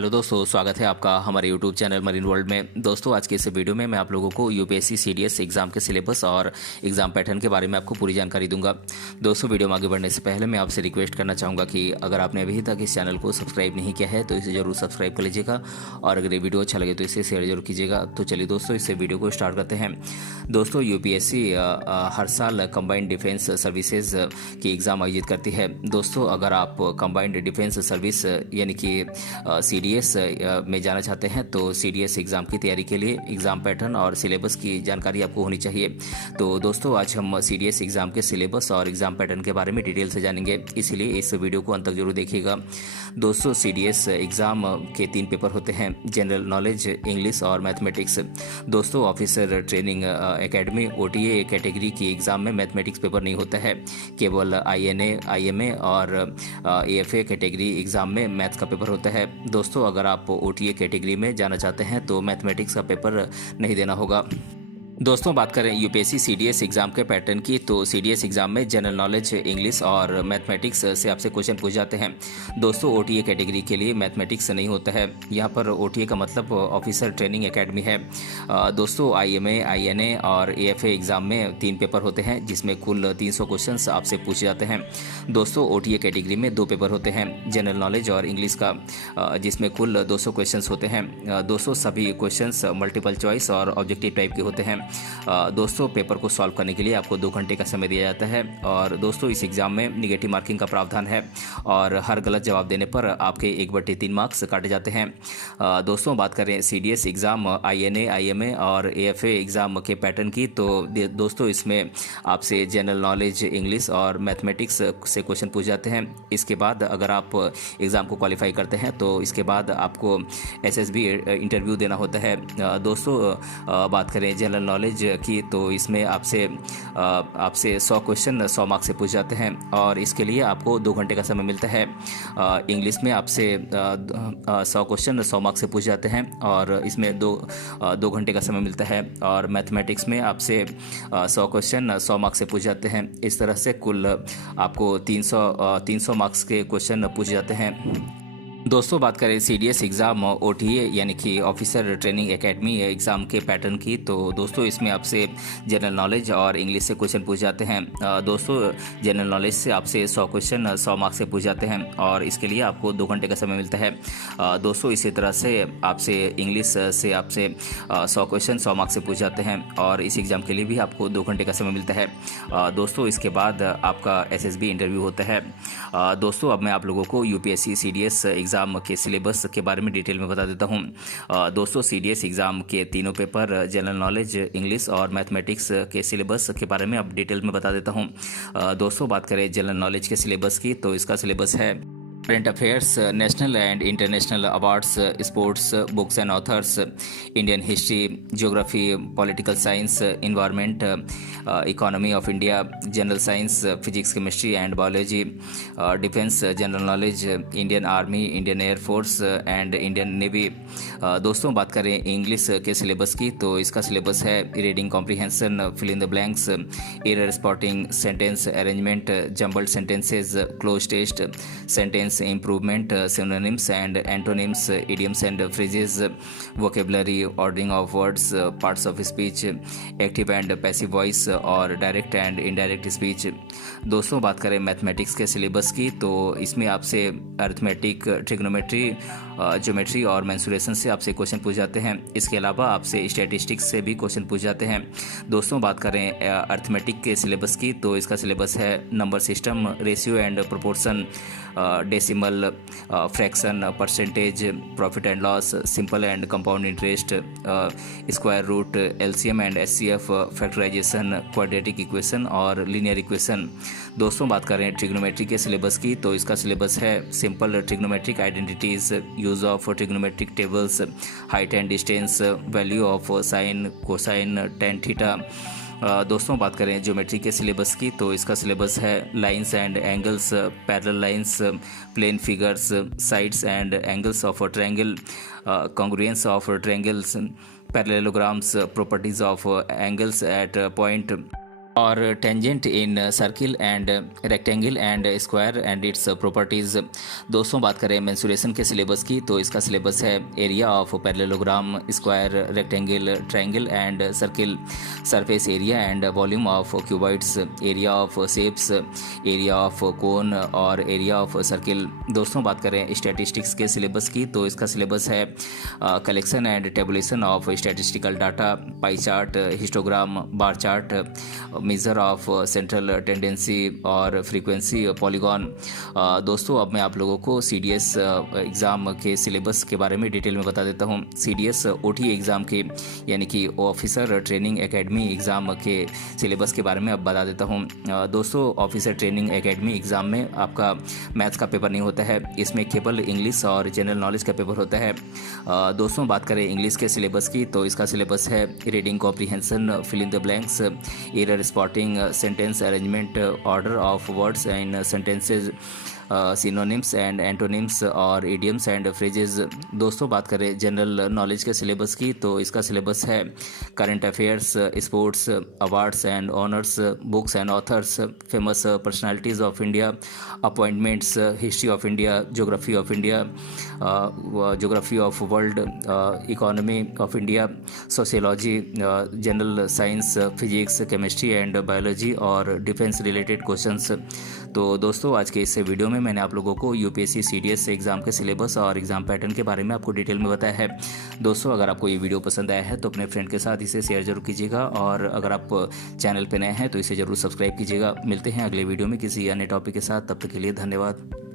Hello दोस्तों, स्वागत है आपका हमारे यूट्यूब चैनल मरीन वर्ल्ड में। दोस्तों, आज के इस वीडियो में मैं आप लोगों को यूपीएससी सीडीएस एग्जाम के सिलेबस और एग्जाम पैटर्न के बारे में आपको पूरी जानकारी दूंगा। दोस्तों, वीडियो में आगे बढ़ने से पहले मैं आपसे रिक्वेस्ट करना चाहूँगा कि अगर आपने अभी तक इस चैनल को सब्सक्राइब नहीं किया है तो इसे जरूर सब्सक्राइब कर लीजिएगा और अगर ये वीडियो अच्छा लगे तो इसे शेयर जरूर कीजिएगा। तो चलिए दोस्तों, इससे वीडियो को स्टार्ट करते हैं। दोस्तों, यूपीएससी हर साल कंबाइंड डिफेंस सर्विसेज की एग्ज़ाम आयोजित करती है। दोस्तों, अगर आप कंबाइंड डिफेंस सर्विस यानी कि सीडीएस में जाना चाहते हैं तो सीडीएस एग्ज़ाम की तैयारी के लिए एग्ज़ाम पैटर्न और सिलेबस की जानकारी आपको होनी चाहिए। तो दोस्तों, आज हम सीडीएस एग्ज़ाम के सिलेबस और एग्ज़ाम पैटर्न के बारे में डिटेल से जानेंगे, इसलिए इस वीडियो को अंत तक जरूर देखिएगा। दोस्तों, सीडीएस एग्ज़ाम के 3 पेपर होते हैं, जनरल नॉलेज, इंग्लिश और मैथमेटिक्स। दोस्तों, officer training academy OTA category की एग्ज़ाम में मैथमेटिक्स पेपर नहीं होता है, केवल आईएनए, आईएमए और एएफए कैटेगरी एग्ज़ाम में मैथ्स का पेपर होता है। दोस्तों, अगर आप ओटीए कैटेगरी में जाना चाहते हैं तो मैथमेटिक्स का पेपर नहीं देना होगा। दोस्तों, बात करें यूपीएससी सीडीएस एग्जाम के पैटर्न की, तो सीडीएस एग्जाम में जनरल नॉलेज, इंग्लिश और मैथमेटिक्स से आपसे क्वेश्चन पूछ जाते हैं। दोस्तों, ओटीए कैटेगरी के लिए मैथमेटिक्स नहीं होता है। यहाँ पर ओटीए का मतलब ऑफिसर ट्रेनिंग एकेडमी है। दोस्तों, आईएमए, आईएनए और एएफए एग्जाम में 3 पेपर होते हैं जिसमें कुल 300 क्वेश्चन आपसे पूछे जाते हैं। दोस्तों, ओटीए कैटेगरी में 2 पेपर होते हैं, जनरल नॉलेज और इंग्लिश का, जिसमें कुल 200 क्वेश्चन होते हैं। दोस्तों, सभी क्वेश्चन मल्टीपल चॉइस और ऑब्जेक्टिव टाइप के होते हैं। दोस्तों, पेपर को सॉल्व करने के लिए आपको 2 घंटे का समय दिया जाता है और दोस्तों, इस एग्ज़ाम में निगेटिव मार्किंग का प्रावधान है और हर गलत जवाब देने पर आपके 1/3 मार्क्स काटे जाते हैं। दोस्तों, बात करें सीडीएस एग्ज़ाम, आईएनए, आईएमए और एएफए एग्ज़ाम के पैटर्न की, तो दोस्तों इसमें आपसे जनरल नॉलेज, इंग्लिश और मैथमेटिक्स से क्वेश्चन पूछ जाते हैं। इसके बाद अगर आप एग्ज़ाम को क्वालिफाई करते हैं तो इसके बाद आपको एसएसबी इंटरव्यू देना होता है। दोस्तों, बात करें जनरल नॉलेज की, तो इसमें आपसे 100 क्वेश्चन 100 मार्क्स से पूछ जाते हैं और इसके लिए आपको 2 घंटे का समय मिलता है। इंग्लिश में आपसे 100 क्वेश्चन 100 मार्क्स से पूछ जाते हैं और इसमें 2 घंटे का समय मिलता है और मैथमेटिक्स में आपसे 100 क्वेश्चन 100 मार्क्स से पूछ जाते हैं। इस तरह से कुल आपको 300 मार्क्स के क्वेश्चन पूछे जाते हैं। दोस्तों, बात करें सीडीएस एग्ज़ाम ओटीए यानी कि ऑफिसर ट्रेनिंग एकेडमी एग्ज़ाम के पैटर्न की, तो दोस्तों इसमें आपसे जनरल नॉलेज और इंग्लिश से क्वेश्चन पूछ जाते हैं। दोस्तों, जनरल नॉलेज से आपसे 100 क्वेश्चन 100 मार्क्स से पूछ जाते हैं और इसके लिए आपको 2 घंटे का समय मिलता है। दोस्तों, इसी तरह से आपसे इंग्लिश से आपसे 100 क्वेश्चन 100 मार्क्स से पूछ जाते हैं और इस एग्ज़ाम के लिए भी आपको 2 घंटे का समय मिलता है। दोस्तों, इसके बाद आपका एसएसबी इंटरव्यू होता है। दोस्तों, अब मैं आप लोगों को यूपीएससी सीडीएस एग्ज़ाम के सिलेबस के बारे में डिटेल में बता देता हूं। दोस्तों, सीडीएस एग्ज़ाम के 3 पेपर, जनरल नॉलेज, इंग्लिश और मैथमेटिक्स के सिलेबस के बारे में अब डिटेल में बता देता हूं। दोस्तों, बात करें जनरल नॉलेज के सिलेबस की, तो इसका सिलेबस है current affairs, national and international awards, sports, books and authors, Indian history, geography, political science, environment, economy of India, general science, physics, chemistry and biology, defence, general knowledge, Indian army, Indian air force and Indian navy. दोस्तों, बात करें English के syllabus की, तो इसका syllabus है reading comprehension, fill in the blanks, error spotting, sentence arrangement, jumbled sentences, cloze test, sentence improvement, synonyms and antonyms, idioms and phrases, vocabulary, ordering of words, parts of speech, active and passive voice और direct and indirect speech। दोस्तों, बात करें mathematics के syllabus की, तो इसमें आपसे arithmetic, trigonometry, geometry और मेंसुरेशन से आपसे क्वेश्चन पूछ जाते हैं। इसके अलावा आपसे स्टैटिस्टिक्स से भी क्वेश्चन पूछ जाते हैं। दोस्तों, बात करें अरिथमेटिक के सिलेबस की, तो इसका सिलेबस है number system, ratio and proportion, decimal, fraction, percentage, profit and loss, simple and compound interest, square root, LCM and HCF, factorisation, quadratic equation और लीनियर इक्वेशन। दोस्तों, बात करें ट्रिग्नोमेट्री के सिलेबस की, तो इसका सिलेबस है simple trigonometric identities, use of trigonometric tables, height and distance, value of sine, cosine, tan theta. दोस्तों, बात करें ज्योमेट्री के सिलेबस की, तो इसका सिलेबस है lines and angles, parallel lines, plane figures, sides and angles of triangle, congruence of triangles, parallelograms, properties of angles at point और tangent in circle and rectangle and square and its properties. दोस्तों बात करें mensuration के syllabus की तो इसका syllabus है area of parallelogram, square, rectangle, triangle and circle, surface area and volume of cuboids, area of shapes, area of cone और area of circle. दोस्तों बात करें स्टैटिस्टिक्स के सिलेबस की तो इसका सिलेबस है collection and tabulation of statistical data, pie chart, histogram, bar chart, measure of central tendency और फ्रीक्वेंसी पॉलीगॉन। दोस्तों अब मैं आप लोगों को सीडीएस एग्ज़ाम के सिलेबस के बारे में डिटेल में बता देता हूं। सीडीएस ओटी एग्ज़ाम के यानी कि ऑफिसर ट्रेनिंग एकेडमी एग्ज़ाम के सिलेबस के बारे में अब बता देता हूं। दोस्तों ऑफिसर ट्रेनिंग एकेडमी एग्ज़ाम में आपका मैथ्स का पेपर नहीं होता है, इसमें केवल इंग्लिश और जनरल नॉलेज का पेपर होता है। दोस्तों बात करें इंग्लिश के सिलेबस की तो इसका सिलेबस है reading comprehension, fill in the blanks, error spotting, sentence arrangement, order of words and sentences, synonyms and antonyms और इडियम्स एंड फ्रेजेस। दोस्तों बात करें जनरल नॉलेज के सिलेबस की तो इसका सिलेबस है current affairs, sports, awards and honours, books and authors, famous personalities of India, appointments, history of India, geography of India, geography of world, economy of India, sociology, general science, physics, chemistry and biology और defence related questions. तो दोस्तों आज के इस video में मैंने आप लोगों को यूपीएससी सीडीएस एग्ज़ाम के सिलेबस और एग्ज़ाम पैटर्न के बारे में आपको डिटेल में बताया है। दोस्तों अगर आपको ये वीडियो पसंद आया है तो अपने फ्रेंड के साथ इसे शेयर जरूर कीजिएगा और अगर आप चैनल पर नए हैं तो इसे ज़रूर सब्सक्राइब कीजिएगा। मिलते हैं अगले वीडियो में किसी अन्य टॉपिक के साथ, तब तक के लिए धन्यवाद।